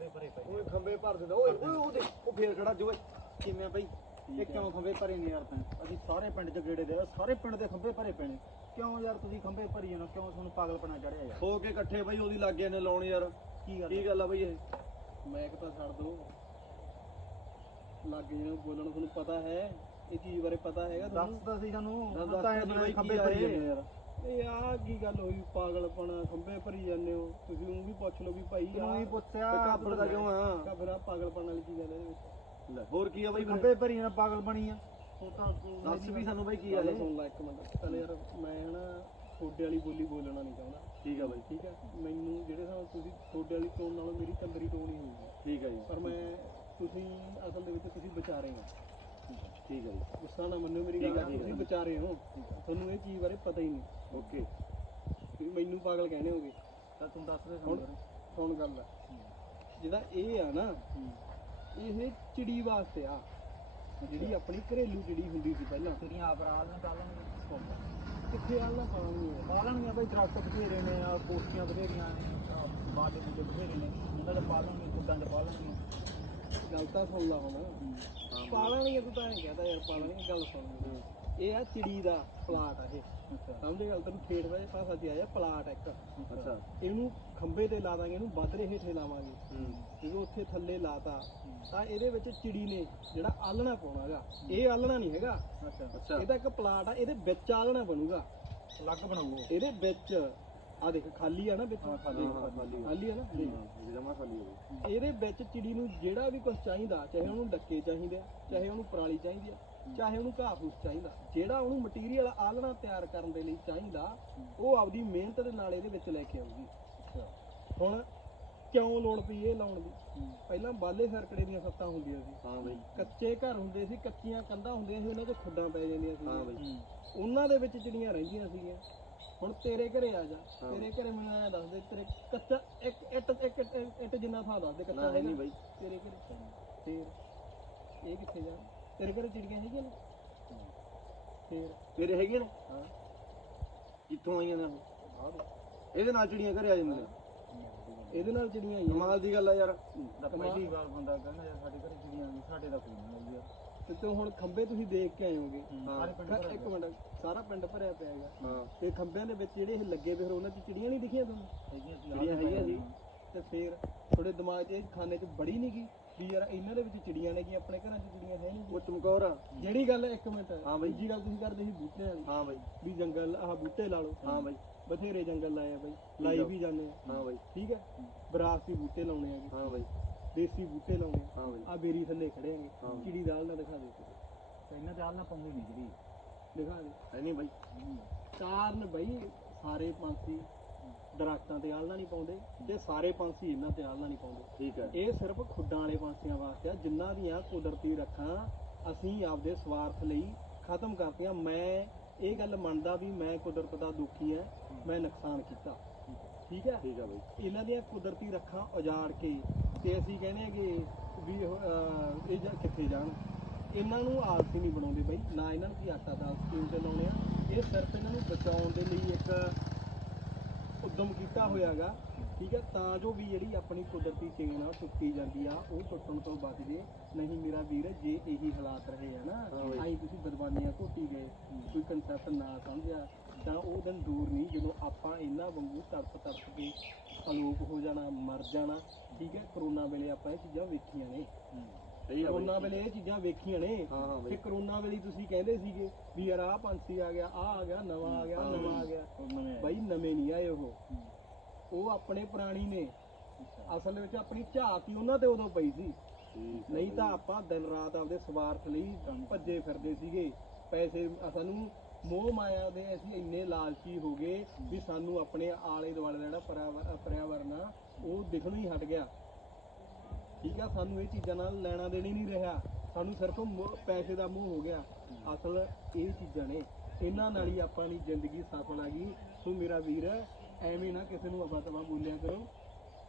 ਖੰਭੇ ਭਰੇ ਪਏ ਓਏ ਖੰਬੇ ਭਰ ਦਿੰਦਾ ਓਏ ਓਏ ਉਹ ਦੇ ਉਹ ਫੇਰ ਖੜਾ ਜੋ ਕਿਵੇਂ ਬਈ? ਇਹ ਕਿਉਂ ਖੰਬੇ ਭਰੇ ਨੇ ਯਾਰ ਤੈਂ? ਅਸੀਂ ਸਾਰੇ ਪਿੰਡ ਚ ਗੇੜੇ ਦੇ ਆ, ਸਾਰੇ ਪਿੰਡ ਦੇ ਖੰਬੇ ਭਰੇ ਪਏ ਨੇ। ਕਿਉਂ ਯਾਰ ਤੁਸੀਂ ਖੰਬੇ ਭਰੀ ਜਾਣਾ? ਕਿਉਂ ਤੁਹਾਨੂੰ ਪਾਗਲਪਣਾ ਚੜਿਆ ਯਾਰ? ਹੋ ਕੇ ਇਕੱਠੇ ਬਈ ਉਹਦੀ ਲੱਗੇ ਨੇ ਲਾਉਣ ਯਾਰ। ਕੀ ਗੱਲ ਕੀ ਗੱਲ ਆ ਬਈ ਇਹ? ਮੈਂ ਤਾਂ ਛੱਡ ਦੋ। ਲੱਗ ਜਿਹਨੂੰ ਬੋਲਣ ਤੁਹਾਨੂੰ ਪਤਾ ਹੈ ਇਹ ਚੀਜ਼ ਬਾਰੇ ਪਤਾ ਹੈਗਾ ਦੱਸ ਤੁਹਾਨੂੰ ਤਾਂ ਸੀ ਸਾਨੂੰ। ਦੱਸ ਦੱਸ ਤਾਂ ਤਾਂ ਬਈ ਖੰਬੇ ਕੀ ਭਰੀ ਆਏ? ਜਾਂਦੇ ਯਾਰ। ਇਹ ਆ ਕੀ ਗੱਲ ਹੋਈ? ਪਾਗਲਪਣਾ ਖੰਬੇ ਭਰੀ ਜਾਂਦੇ ਹੋ। ਤੁਸੀਂ ਉਹ ਵੀ ਪੁੱਛ ਲਓ ਵੀ ਭਾਈ ਤੈਨੂੰ ਵੀ ਪੁੱਛਿਆ ਤੇ ਕਾਬਰ ਦਾ ਕਿਉਂ ਆ? ਕਬਰਾ ਪਾਗਲਪਣ ਵਾਲੀ ਕੀ ਗੱਲ ਹੈ? ਇਹਦੇ ਵਿੱਚ ਲੈ, ਹੋਰ ਕੀ ਆ ਬਈ ਖੰਬੇ ਭਰੀ ਜਾਣਾ ਪਾਗਲ ਬਣੀ ਆ। ਉਹ ਤਾਂ ਦੱਸ ਵੀ ਸਾਨੂੰ ਬਈ ਕੀ ਆ ਇਹ। ਸੁਣ ਲੈ ਇੱਕ ਮਿੰਟ। ਚੱਲ ਯਾਰ ਮੈਂ ਨਾ ਤੁਹਾਡੇ ਵਾਲੀ ਬੋਲੀ ਬੋਲਣਾ ਨਹੀਂ ਚਾਹੁੰਦਾ। ਠੀਕ ਆ ਬਈ। ਠੀਕ ਹੈ ਮੈਨੂੰ ਜਿਹੜੇ ਹਿਸਾਬ ਨਾਲ ਤੁਸੀਂ ਤੁਹਾਡੇ ਵਾਲੀ ਟੋਨ ਨਾਲੋਂ ਮੇਰੀ ਤੰਦਰੀ ਟੋਨ ਹੀ ਹੋਊਗੀ ਠੀਕ ਆ ਜੀ। ਪਰ ਮੈਂ ਤੁਸੀਂ ਅਸਲ ਦੇ ਵਿੱਚ ਤੁਸੀਂ ਵਿਚਾਰੇ ਹੋ। ਠੀਕ ਆ ਜੀ। ਗੁੱਸਾ ਨਾ ਮੰਨਿਓ ਮੇਰੀ ਠੀਕ ਗੱਲ। ਆ, ਠੀਕ ਆ। ਤੁਸੀਂ ਵਿਚਾਰੇ ਹੋ। ਤੁਹਾਨੂੰ ਇਹ ਚੀਜ਼ ਬਾਰੇ ਪਤਾ ਹੀ ਨਹੀਂ। ਓਕੇ। ਤੁਸੀਂ ਮੈਨੂੰ ਪਾਗਲ ਕਹਿੰਦੇ ਹੋਗੇ। ਤਾਂ ਤੂੰ ਦੱਸ ਦੇ ਹੁਣ ਸਾਨੂੰ ਹੁਣ ਗੱਲ। ਆ ਜਿਹੜਾ ਇਹ ਆ ਨਾ ਇਹ ਚਿੜੀ ਵਾਸਤੇ ਆ। ਜਿਹੜੀ ਆਪਣੀ ਘਰੇਲੂ ਚਿੜੀ ਹੁੰਦੀ ਸੀ ਪਹਿਲਾਂ। ਤੇਰੀਆਂ ਆਪ ਰਾਲ ਨੇ ਪਾਲਣਗੇ ਕਿੱਥੇ ਆਲਣਾ ਪਾਣੀ ਹੈ ਪਾਲਣਗੇ ਬਈ ਦਰਖਤ ਬਥੇਰੇ ਨੇ ਆ ਕੋਠੀਆਂ ਬਥੇਰੀਆਂ ਨੇ ਬਾਦੇ ਬੁੱਢੇ ਬਥੇਰੇ ਨੇ। ਉਹਨਾਂ ਦੇ ਪਾਲਣਗੇ ਕੁੱਦਾਂ ਦੇ ਪਾਲਣਗੇ ਗੱਲ ਤਾਂ ਸੁਣ ਲਾ ਹੁਣ। ਪਾਲਣਗੇ ਤੂੰ ਤਾਂ ਐਂ ਕਹਦਾ ਯਾਰ ਪਾਲਣਗੇ ਗੱਲ ਸੁਣ। ਇਹ ਆ ਚਿੜੀ ਦਾ ਪਲਾਟ ਆ ਇਹ। ਸਮਝੇ ਗੱਲ ਤੈਨੂੰ ਖੇਡ ਦਾ ਪਾਸਾ ਤੇ ਆਇਆ ਪਲਾਟ ਇੱਕ। ਅੱਛਾ। ਇਹਨੂੰ ਖੰਬੇ ਤੇ ਲਾ ਦਾਂਗੇ ਇਹਨੂੰ ਬਾਦਰੇ ਹੇਠੇ ਲਾਵਾਂਗੇ। ਜਦੋਂ ਉੱਥੇ ਥੱਲੇ ਲਾਤਾ। ਤਾਂ ਇਹਦੇ ਵਿੱਚ ਚਿੜੀ ਨੇ ਜਿਹੜਾ ਆਲਣਾ ਪਾਉਣਾ ਹੈਗਾ ਇਹ ਆਲਣਾ ਨਹੀਂ ਹੈਗਾ। ਅੱਛਾ। ਇਹਦਾ ਇੱਕ ਪਲਾਟ ਆ ਇਹਦੇ ਵਿੱਚ ਆਲਣਾ ਬਣੂਗਾ। ਅਲੱਗ ਬਣਾਉ ਇਹਦੇ ਵਿੱਚ ਆ ਦੇਖ ਖਾਲੀ ਆ ਨਾ ਵਿੱਚ? ਖਾਲੀ ਖਾਲੀ। ਆ। ਖਾਲੀ ਆ ਨਾ? ਜਮਾ ਖਾਲੀ ਹੋ ਇਹਦੇ ਵਿੱਚ ਚਿੜੀ ਨੂੰ ਜਿਹੜਾ ਵੀ ਕੁਝ ਚਾਹੀਦਾ ਚਾਹੇ ਉਹਨੂੰ ਡੱਕੇ ਚਾਹੀਦੇ ਆ ਚਾਹੇ ਉਹਨੂੰ ਪਰਾਲੀ ਚਾਹੀਦੀ ਆ ਚਾਹੇ ਉਹਨੂੰ ਘਾਹ ਫੂਸ ਚਾਹੀਦਾ ਜਿਹੜਾ ਉਹਨੂੰ ਮਟੀਰੀਅਲ ਆਲਣਾ ਤਿਆਰ ਕਰਨ ਦੇ ਲਈ ਚਾਹੀਦਾ ਉਹ ਆਪਦੀ ਮਿਹਨਤ ਦੇ ਨਾਲ ਇਹਦੇ ਵਿੱਚ ਲੈ ਕੇ ਅੱਛਾ। ਹੁਣ ਕਿਉਂ ਲੋੜ ਪਈ ਇਹ ਲਾਉਣ ਦੀ? ਪਹਿਲਾਂ ਬਾਲੇ ਸਰਕੜੇ ਦੀਆਂ ਸੱਤਾਂ ਹੁੰਦੀਆਂ ਸੀ। ਹਾਂ ਬਈ। ਕੱਚੇ ਘਰ ਹੁੰਦੇ ਸੀ ਕੱਚੀਆਂ ਕੰਧਾਂ ਹੁੰਦੀਆਂ ਸੀ ਉਹਨਾਂ 'ਚ ਖੁੱਡਾਂ ਪੈ ਜਾਂਦੀਆਂ ਸੀ ਹਾਂ ਬਈ। ਉਹਨਾਂ ਦੇ ਵਿੱਚ ਚਿੜੀਆਂ ਰਹਿੰਦੀਆਂ ਸੀਗੀਆਂ। ਹੁਣ ਤੇਰੇ ਘਰੇ ਆ ਜਾ। ਤੇਰੇ ਘਰੇ ਮੈਨੂੰ ਐਂ ਦੱਸ ਦੇ ਤੇਰੇ ਕੱਚਾ ਇੱਕ ਇੱਟ ਇੱਕ ਇੱਟ- ਜਿੰਨਾ ਥਾਂ ਦੱਸ ਦੇ ਕੱਚਾ ਨਾ ਹੈ ਨਹੀਂ? ਬਈ। ਤੇਰੇ ਘਰੇ ਫੇਰ? ਇਹ ਕਿੱਥੇ ਜਾ? ਤੇਰੇ ਘਰੇ ਚਿੜੀਆਂ ਹੈਗੀਆਂ ਨੇ? ਫੇਰ? ਤੇਰੇ ਹੈਗੇ ਨੇ? ਹਾਂ। ਕਿੱਥੋਂ ਆਈਆਂ ਨੇ ਉਹ? ਬਾਹਰ। ਇਹਦੇ ਨਾਲ ਚਿੜੀਆਂ ਘਰੇ ਆ ਜਾਂਦੀਆਂ ਨੇ। ਇਹਦੇ ਨਾਲ ਚਿੜੀਆਂ ਆਈਆਂ ਕਮਾਲ ਦੀ ਗੱਲ ਆ ਯਾਰ। ਪਹਿਲੀ ਵਾਰ ਬੰਦਾ ਕਹਿੰਦਾ ਯਾਰ ਸਾਡੇ ਘਰੇ ਚਿੜੀਆਂ ਸਾਡੇ ਦਾ ਕੋਈ ਨਹੀਂ ਆਈ ਯਾਰ ਤੇ ਤੂੰ ਹੁਣ ਖੰਬੇ ਤੁਸੀਂ ਦੇਖ ਕੇ ਆਏ ਹੋਗੇ ਇੱਕ ਮਿੰਟ ਸਾਰਾ ਪਿੰਡ ਭਰਿਆ ਪਿਆ ਹੈਗਾ। ਹਾਂ। ਤੇ ਖੰਬਿਆਂ ਦੇ ਵਿੱਚ ਜਿਹੜੇ ਇਹ ਲੱਗੇ ਪਏ ਫਿਰ ਉਹਨਾਂ 'ਚ ਚਿੜੀਆਂ ਨਹੀਂ ਦਿਖੀਆਂ ਤੁਹਾਨੂੰ? ਹੈਗੀਆਂ ਸੀ ਚਿੜੀਆਂ ਹੈਗੀਆਂ ਸੀ। ਤੇ ਫੇਰ ਥੋੜੇ ਦਿਮਾਗ 'ਚ ਖਾਨੇ 'ਚ ਬੜੀ ਨਹੀਂ ਗਈ ਵੀ ਯਾਰ ਇਹਨਾਂ ਦੇ ਵਿੱਚ ਚਿੜੀਆਂ ਨੇ ਆਪਣੇ ਘਰਾਂ 'ਚ ਚਿੜੀਆਂ ਹੈ ਨਹੀਂ ਉਹ ਚਮਕੌਰ ਆ। ਜਿਹੜੀ ਗੱਲ ਇੱਕ ਮਿੰਟ। ਹਾਂ ਬਈ। ਦੂਜੀ ਗੱਲ ਤੁਸੀਂ ਕਰਦੇ ਸੀ ਬੂਟਿਆਂ ਵਾਲੀ। ਹਾਂ ਬਈ। ਵੀ ਜੰਗਲ ਆਹ ਬੂਟੇ ਲਾ ਲਓ। ਹਾਂ ਬਈ। ਬਥੇਰੇ ਜੰਗਲ ਲਾਏ ਆ ਬਈ। ਲਾਈ। ਵੀ ਜਾਂਦੇ ਆ। ਹਾਂ ਬਈ। ਠੀਕ ਹੈ? ਵਿਰਾਸਤੀ ਬੂਟੇ ਲਾਉਣੇ ਆ ਹਾਂ ਬਈ। ਦੇਸੀ ਬੂਟੇ ਲਾਉਣੇ ਹਾਂ ਬਈ। ਆ ਬੇਰੀ ਥੱਲੇ ਖੜੇ ਆਂਗੇ ਹਾਂ। ਚਿੜੀ ਦਾਲ ਨਾ ਦਿਖਾ ਦੇ। ਤਾਂ ਇਹਨਾਂ ਆਲ ਨਾ ਪਾਉਂਦੀ ਨਹੀਂ ਜਿਹੜੀ। ਦਿਖਾ ਦੇ। ਹੈ ਨਹੀਂ ਬਈ। ਕਾਰਨ ਬਈ ਸਾਰੇ ਪੰਛੀ ਦਰਖਤਾਂ ਤੇ ਆਲਣਾ ਨਹੀਂ ਪਾਉਂਦੇ ਤੇ ਸਾਰੇ ਪੰਛੀ ਇਹਨਾਂ ਤੇ ਆਲਣਾ ਨਹੀਂ ਪਾਉਂਦੇ। ਠੀਕ ਹੈ। ਇਹ ਸਿਰਫ ਖੁੱਡਾਂ ਵਾਲੇ ਪੰਛੀਆਂ ਵਾਸਤੇ ਆ ਜਿਨ੍ਹਾਂ ਦੀਆਂ ਕੁਦਰਤੀ ਰੱਖਾਂ ਅਸੀਂ ਆਪਦੇ ਸਵਾਰਥ ਲਈ ਖਤਮ ਕਰਤੀਆਂ। ਮੈਂ ਇਹ ਗੱਲ ਮੰਨਦਾ ਵੀ ਮੈਂ ਕੁਦਰਤ ਦਾ ਦੁਖੀ ਆ ਮੈਂ ਨੁਕਸਾਨ ਕੀਤਾ। ਠੀਕ ਹੈ। ਠੀਕ ਆ ਬਈ। ਇਹਨਾਂ ਦੀਆਂ ਕੁਦਰਤੀ ਰੱਖਾਂ ਉਜਾੜ ਕੇ ਤੇ ਅਸੀਂ ਕਹਿੰਦੇ ਹੈਗੇ ਵੀ ਉਹ, ਅਹ, ਇਹ ਜਾ ਕਿੱਥੇ ਜਾਣ। ਇਹਨਾਂ ਨੂੰ ਆਲਸੀ ਨਹੀਂ ਬਣਾਉਂਦੇ ਬਈ ਨਾ ਇਹਨਾਂ ਨੂੰ ਕੀ ਆਟਾ ਦਾਲ ਸਕੀਮ ਤੇ ਲਾਉਣੇ ਆ। ਇਹ ਸਿਰਫ ਇਹਨਾਂ ਨੂੰ ਬਚਾਉਣ ਦੇ ਲਈ ਇੱਕ ਉਦਮ ਕੀਤਾ ਹੋਇਆਗਾ ਠੀਕ ਹੈ ਤਾਂ ਜੋ ਵੀ ਜਿਹੜੀ ਆਪਣੀ ਕੁਦਰਤੀ ਚੇਨ ਆ ਟੁੱਟੀ ਜਾਂਦੀ ਆ ਉਹ ਟੁੱਟਣ ਤੋਂ ਬਚ ਜੇ ਨਹੀਂ ਮੇਰਾ ਵੀਰ ਜੇ ਇਹੀ ਹਾਲਾਤ ਰਹੇ ਆ ਨਾ। ਆਈ ਤੁਸੀਂ ਬਦਵਾਨੀਆਂ ਘੋਟੀ ਗਏ ਕੋਈ ਕਨਸੈਪਟ ਨਾ ਸਮਝਿਆ ਤਾਂ ਉਹ ਦਿਨ ਦੂਰ ਨਹੀਂ ਜਦੋਂ ਆਪਾਂ ਇਹਨਾਂ ਵਾਂਗੂ ਤੜਪ ਤੜਪ ਕੇ ਅਲੋਪ ਹੋ ਜਾਣਾ ਮਰ ਜਾਣਾ। ਠੀਕ ਹੈ ਕਰੋਨਾ ਵੇਲੇ ਆਪਾਂ ਇਹ ਚੀਜ਼ਾਂ ਵੇਖੀਆਂ ਨੇ। ਸਹੀ ਆ ਕਰੋਨਾ ਬਈ ਵੇਲੇ ਇਹ ਚੀਜ਼ਾਂ ਵੇਖੀਆਂ ਨੇ। ਹਾਂ ਹਾਂ ਤੇ ਬਈ ਕਰੋਨਾ ਵੇਲੇ ਤੁਸੀਂ ਕਹਿੰਦੇ ਸੀਗੇ ਵੀ ਯਾਰ ਆਹ ਪੰਛੀ ਆ ਗਿਆ ਆਹ ਆ ਗਿਆ ਨਵਾਂ ਆ ਗਿਆ ਨਵਾਂ। ਆ ਗਿਆ। ਬਾਈ। ਨਵੇਂ ਨਹੀਂ ਆਏ ਉਹ। ਉਹ ਆਪਣੇ ਪੁਰਾਣੀ ਨੇ। ਅਸਲ ਵਿੱਚ ਆਪਣੀ ਝਾਕ ਹੀ ਉਹਨਾਂ ਤੇ ਉਦੋਂ ਪਈ ਸੀ। ਨਹੀਂ। ਤਾਂ ਆਪਾਂ ਦਿਨ ਰਾਤ ਆਪਦੇ ਸਵਾਰਥ ਲਈ ਭੱਜੇ ਫਿਰਦੇ ਸੀਗੇ। ਪੈਸੇ ਸਾਨੂੰ ਮੋਹ ਮਾਇਆ ਦੇ ਅਸੀਂ ਇੰਨੇ ਲਾਲਚੀ ਹੋ ਗਏ ਵੀ ਸਾਨੂੰ ਆਪਣੇ ਆਲੇ ਦੁਆਲੇ ਦਾ ਜਿਹੜਾ ਪਰਿਆ ਪਰਿਆਵਰਨ ਆ, ਉਹ ਦਿਖਣੋਂ ਹੀ ਹਟ ਗਿਆ। ਠੀਕ ਆ, ਸਾਨੂੰ ਇਹ ਚੀਜ਼ਾਂ ਨਾਲ ਲੈਣਾ ਦੇਣੀ ਨਹੀਂ ਰਿਹਾ। ਸਾਨੂੰ ਸਿਰਫ ਮੋਹ- ਪੈਸੇ ਦਾ ਮੋਹ ਹੋ ਗਿਆ। ਅਸਲ ਇਹ ਚੀਜ਼ਾਂ ਨੇ। ਇਹਨਾਂ ਨਾਲ ਹੀ ਆਪਾਂ ਦੀ ਜ਼ਿੰਦਗੀ ਸਫਲ ਆ ਗਈ। ਸੋ ਮੇਰਾ ਵੀਰ, ਐਵੇਂ ਨਾ ਕਿਸੇ ਨੂੰ ਅਬਾ ਤਬਾ ਬੋਲਿਆ ਕਰੋ।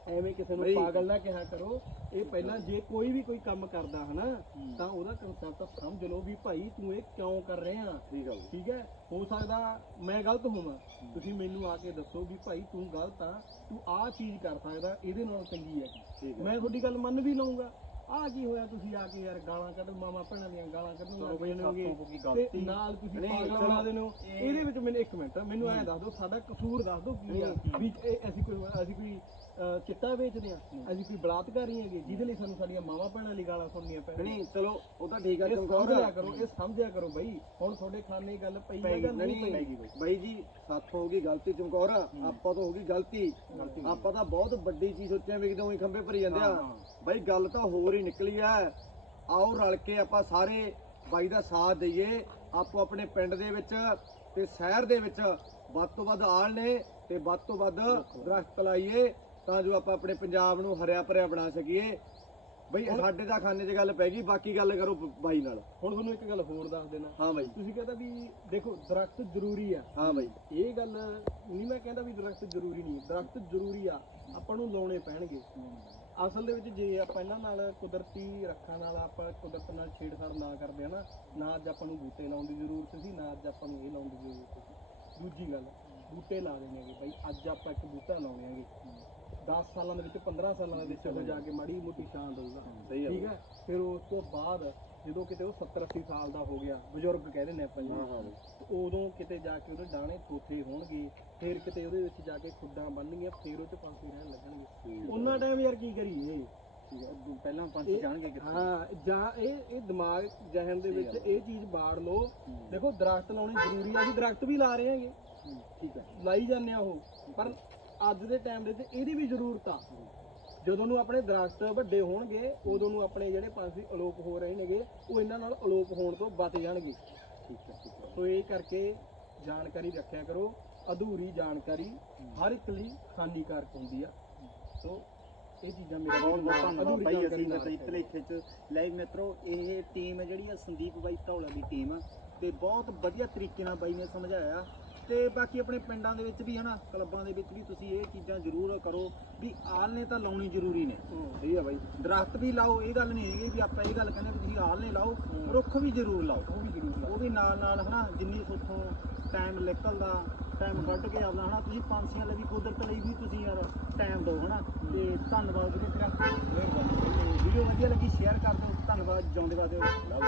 ਐਵੇਂ ਕਿਸੇ ਨੂੰ ਪਾਗਲ ਨਾ ਕਿਹਾ ਕਰੋ। ਇਹ ਪਹਿਲਾਂ ਜੇ ਕੋਈ ਵੀ ਕੋਈ ਕੰਮ ਕਰਦਾ ਹਨਾ ਤਾਂ ਉਹਦਾ ਕਨਸੈਪਟ ਸਮਝ ਲਓ ਵੀ ਭਾਈ ਤੂੰ ਇਹ ਕਿਉਂ ਕਰ ਰਿਹਾ? ਠੀਕ ਆ ਹੈ? ਹੋ ਸਕਦਾ ਮੈਂ ਗਲਤ ਹੋਵਾਂ। ਤੁਸੀਂ ਮੈਨੂੰ ਆ ਕੇ ਦੱਸੋ ਵੀ ਭਾਈ ਤੂੰ ਗਲਤ ਆ ਤੂੰ ਆਹ ਚੀਜ਼ ਕਰ ਸਕਦਾ ਇਹਦੇ ਨਾਲ ਚੰਗੀ ਹੈ ਮੈਂ ਤੁਹਾਡੀ ਗੱਲ ਮੰਨ ਵੀ ਲਵਾਂਗਾ ਆਹ ਕੀ ਹੋਇਆ ਤੁਸੀਂ ਆ ਕੇ ਯਾਰ ਗਾਲਾਂ ਕੱਢ ਮਾਮਾ ਭੈਣਾਂ ਦੀਆਂ ਗਾਲਾਂ ਗਈ ਤੇ। ਨਾਲ ਤੁਸੀਂ ਪਾਗਲ ਬਣਾ ਦੇਣੋ। ਇਹ- ਇਹਦੇ ਵਿੱਚ ਮੈਨੂੰ ਇੱਕ ਮਿੰਟ ਮੈਨੂੰ ਐਂ ਦੱਸ ਦਿਓ ਸਾਡਾ ਕਸੂਰ ਦੱਸ ਦਿਓ ਕੀ ਆ ਵੀ ਇਹ ਅਸੀਂ ਕੋਈ ਅਸੀਂ ਕੋਈ ਚਿੱਟਾ ਵੇਚਦੇ ਆ। ਅਸੀਂ ਕੋਈ ਬਲਾਤਕਾਰੀ ਹੈਗੇ ਜਿਹਦੇ ਲਈ ਸਾਨੂੰ ਸਾਡੀਆਂ ਮਾਵਾਂ ਭੈਣਾਂ ਲਈ ਗਾਲਾਂ ਸੁਣਨੀਆਂ ਪੈਣਗੀਆਂ। ਨਹੀਂ ਚਲੋ ਉਹ ਤਾਂ ਠੀਕ ਆ ਚਮਕੌਰ ਸਮਝ ਲਿਆ ਕਰੋ ਇਹ ਸਮਝਿਆ ਕਰੋ ਬਈ। ਹੁਣ ਤੁਹਾਡੇ ਖਾਨੇ ਗੱਲ ਪਈ ਹੈ ਜਾਂ ਨਹੀਂ ਪਈ? ਬਾਈ ਜੀ ਸਾਥੋਂ ਹੋ ਗਈ ਗਲਤੀ ਚਮਕੌਰ ਆਪਾਂ ਤੋਂ ਹੋ ਗਈ ਗਲਤੀ। ਆਪਾਂ ਤਾਂ ਬਹੁਤ ਵੱਡੀ ਚੀਜ਼ ਸੋਚਿਆ ਵੀ ਕਿਦੋਂ ਹੀ ਖੰਬੇ ਭਰੀ ਜਾਂਦੇ ਆ। ਬਾਈ ਗੱਲ ਤਾਂ ਹੋਰ ਹੀ ਨਿਕਲੀ ਆ। ਆਓ ਰਲ ਕੇ ਆਪਾਂ ਸਾਰੇ ਬਾਈ ਦਾ ਸਾਥ ਦਈਏ। ਆਪੋ ਆਪਣੇ ਪਿੰਡ ਦੇ ਵਿੱਚ ਤੇ ਸ਼ਹਿਰ ਦੇ ਵਿੱਚ ਵੱਧ ਤੋਂ ਵੱਧ ਆਲ ਨੇ ਤੇ ਵੱਧ ਤੋਂ ਵੱਧ ਦਰਖਤ ਲਾਈਏ। ਤਾਂ ਜੋ ਆਪਾਂ ਆਪਣੇ ਪੰਜਾਬ ਨੂੰ ਹਰਿਆ ਭਰਿਆ ਬਣਾ ਸਕੀਏ। ਬਈ ਸਾਡੇ ਤਾਂ ਖਾਨੇ 'ਚ ਗੱਲ ਪੈ ਗਈ ਬਾਕੀ ਗੱਲ ਕਰੋ ਬ- ਬਾਈ ਨਾਲ। ਹੁਣ ਤੁਹਾਨੂੰ ਇੱਕ ਗੱਲ ਹੋਰ ਦੱਸ ਦੇਣਾ। ਹਾਂ ਬਾਈ। ਤੁਸੀਂ ਕਹਿੰਦਾ ਵੀ ਦੇਖੋ ਦਰਖਤ ਜ਼ਰੂਰੀ ਆ। ਹਾਂ ਬਾਈ। ਇਹ ਗੱਲ ਨਹੀਂ ਮੈਂ ਕਹਿੰਦਾ ਵੀ ਦਰਖਤ ਜ਼ਰੂਰੀ ਨਹੀਂ ਦਰਖਤ ਜ਼ਰੂਰੀ ਆ ਆਪਾਂ ਨੂੰ ਲਾਉਣੇ ਪੈਣਗੇ। ਅਸਲ ਦੇ ਵਿੱਚ ਜੇ ਆਪਾਂ ਇਹਨਾਂ ਨਾਲ ਕੁਦਰਤੀ ਰੱਖਾਂ ਨਾਲ ਆਪਾਂ ਕੁਦਰਤ ਨਾਲ ਛੇੜਛਾੜ ਨਾ ਕਰਦੇ ਹਨਾ ਨਾ ਅੱਜ ਆਪਾਂ ਨੂੰ ਬੂਟੇ ਲਾਉਣ ਦੀ ਜ਼ਰੂਰਤ ਸੀ ਨਾ ਅੱਜ ਆਪਾਂ ਨੂੰ ਇਹ ਲਾਉਣ ਦੀ ਜ਼ਰੂਰਤ ਸੀ। ਦੂਜੀ ਗੱਲ ਬੂਟੇ ਲਾ ਦੇਣਗੇ ਬਾਈ। ਅੱਜ ਆਪਾਂ ਇੱਕ ਬੂਟਾ ਲਾਉਣੇ ਆਂਗੇ 10 ਸਾਲਾਂ ਦੇ ਵਿੱਚ 15 ਸਾਲਾਂ ਦੇ ਵਿੱਚ ਉਹ ਜਾ ਕੇ ਮਾੜੀ ਮੋਟੀ ਛਾਂ ਦਊਗਾ ਸਹੀ ਠੀਕ ਹੈ। ਫਿਰ ਉਸ ਤੋਂ ਬਾਅਦ ਜਦੋਂ ਕਿਤੇ ਉਹ 70 80 ਸਾਲ ਦਾ ਹੋ ਗਿਆ ਬਜ਼ੁਰਗ ਕਹਿ ਦਿੰਦੇ ਆਪਾਂ ਜੀ ਉਦੋਂ ਕਿਤੇ ਜਾ ਕੇ ਉਹਦੇ ਡਾਣੇ ਥੋਥੇ ਹੋਣਗੇ ਫਿਰ ਕਿਤੇ ਉਹਦੇ ਵਿੱਚ ਜਾ ਕੇ ਖੁੱਡਾਂ ਬੰਨਣਗੀਆਂ ਫਿਰ ਉਹ ਤੇ ਪੰਛੀ ਰਹਿਣ ਲੱਗਣਗੇ। ਉਹਨਾਂ ਟਾਈਮ ਯਾਰ ਕੀ ਕਰੀਏ? ਪਹਿਲਾਂ ਪੰਛੀ ਜਾਣਗੇ ਕਿੱਥੇ? ਹਾਂ ਜਾਂ ਇਹ ਇਹ ਦਿਮਾਗ ਜਹਨ ਦੇ ਵਿੱਚ ਇਹ ਚੀਜ਼ ਬਾੜ ਲਓ। ਦੇਖੋ ਦਰਖਤ ਲਾਉਣੇ ਜ਼ਰੂਰੀ ਆ ਅਸੀਂ ਦਰਖਤ ਵੀ ਲਾ ਰਹੇ ਹਾਂਗੇ। ਠੀਕ ਹੈ। ਲਾਈ ਜਾਂਦੇ ਆ ਉਹ ਪਰ ਅੱਜ ਦੇ ਟਾਈਮ ਦੇ ਵਿੱਚ ਇਹਦੀ ਵੀ ਜ਼ਰੂਰਤ। ਆ ਜਦੋਂ ਨੂੰ ਆਪਣੇ ਦਰਖਤ ਵੱਡੇ ਹੋਣਗੇ ਉਦੋਂ ਨੂੰ ਆਪਣੇ ਜਿਹੜੇ ਪੰਛੀ ਅਲੋਪ ਹੋ ਰਹੇ ਨੇਗੇ ਉਹ ਇਹਨਾਂ ਨਾਲ ਅਲੋਪ ਹੋਣ ਤੋਂ ਬਚ ਜਾਣਗੇ। ਠੀਕ ਹੈ ਹੈ। ਸੋ ਇਹ ਕਰਕੇ ਜਾਣਕਾਰੀ ਰੱਖਿਆ ਕਰੋ। ਅਧੂਰੀ ਜਾਣਕਾਰੀ ਹਰ ਇੱਕ ਲਈ ਹਾਨੀਕਾਰਕ ਹੁੰਦੀ ਆ। ਸੋ ਇਹ ਚੀਜ਼ਾਂ ਮੇਰਾ ਬਹੁਤ ਬਹੁਤ ਧੰਨਵਾਦ ਬਾਈ ਅਸੀਂ ਤੇ ਭਲੇਖੇ ਚ ਲਾਈਵ ਮਿੱਤਰੋ ਇਹ ਟੀਮ ਜਿਹੜੀ ਆ ਸੰਦੀਪ ਬਾਈ ਧੌਲਾ ਦੀ ਟੀਮ ਤੇ ਬਹੁਤ ਵਧੀਆ ਤਰੀਕੇ ਨਾਲ ਬਾਈ ਨੇ ਸਮਝਾਇਆ। ਤੇ ਬਾਕੀ ਆਪਣੇ ਪਿੰਡਾਂ ਦੇ ਵਿੱਚ ਵੀ ਹਨਾ ਕਲੱਬਾਂ ਦੇ ਵਿੱਚ ਵੀ ਤੁਸੀਂ ਇਹ ਚੀਜ਼ਾਂ ਜ਼ਰੂਰ ਕਰੋ ਵੀ ਆਲਣੇ ਤਾਂ ਲਾਉਣੀ ਜ਼ਰੂਰੀ ਨੇ। ਸਹੀ ਆ ਬਾਈ। ਦਰਖਤ ਵੀ ਲਾਓ ਇਹ ਗੱਲ ਨਹੀਂ ਹੈਗੀ ਵੀ ਆਪਾਂ ਇਹ ਗੱਲ ਕਹਿੰਦੇ ਵੀ ਤੁਸੀਂ ਆਲਣੇ ਲਾਓ ਰੁੱਖ ਵੀ ਜ਼ਰੂਰ ਲਾਓ। ਉਹ ਵੀ ਜ਼ਰੂਰ ਲਾਓ। ਉਹ ਵੀ ਨਾਲ ਨਾਲ ਹਨਾ ਜਿੰਨੀ ਸੋਥੋਂ ਟਾਈਮ ਨਿਕਲਦਾ ਟਾਈਮ ਕੱਢ ਕੇ ਆਪਦਾ ਹਨਾ ਤੁਸੀਂ ਪੰਛੀਆਂ ਲਈ ਵੀ ਕੁਦਰਤ ਲਈ ਵੀ ਤੁਸੀਂ ਯਾਰ ਟਾਈਮ ਦਿਓ ਹਨਾ। ਤੇ ਧੰਨਵਾਦ ਵੀਰੇ ਤੇਰਾ। ਮਿਹਰਬਾਨੀ ਵੀਡੀਓ ਵਧੀਆ ਲੱਗੀ ਸ਼ੇਅਰ ਕਰ ਦਿਓ। ਧੰਨਵਾਦ ਜਿਉਂਦੇ ਵਾਦੇ ਲਵ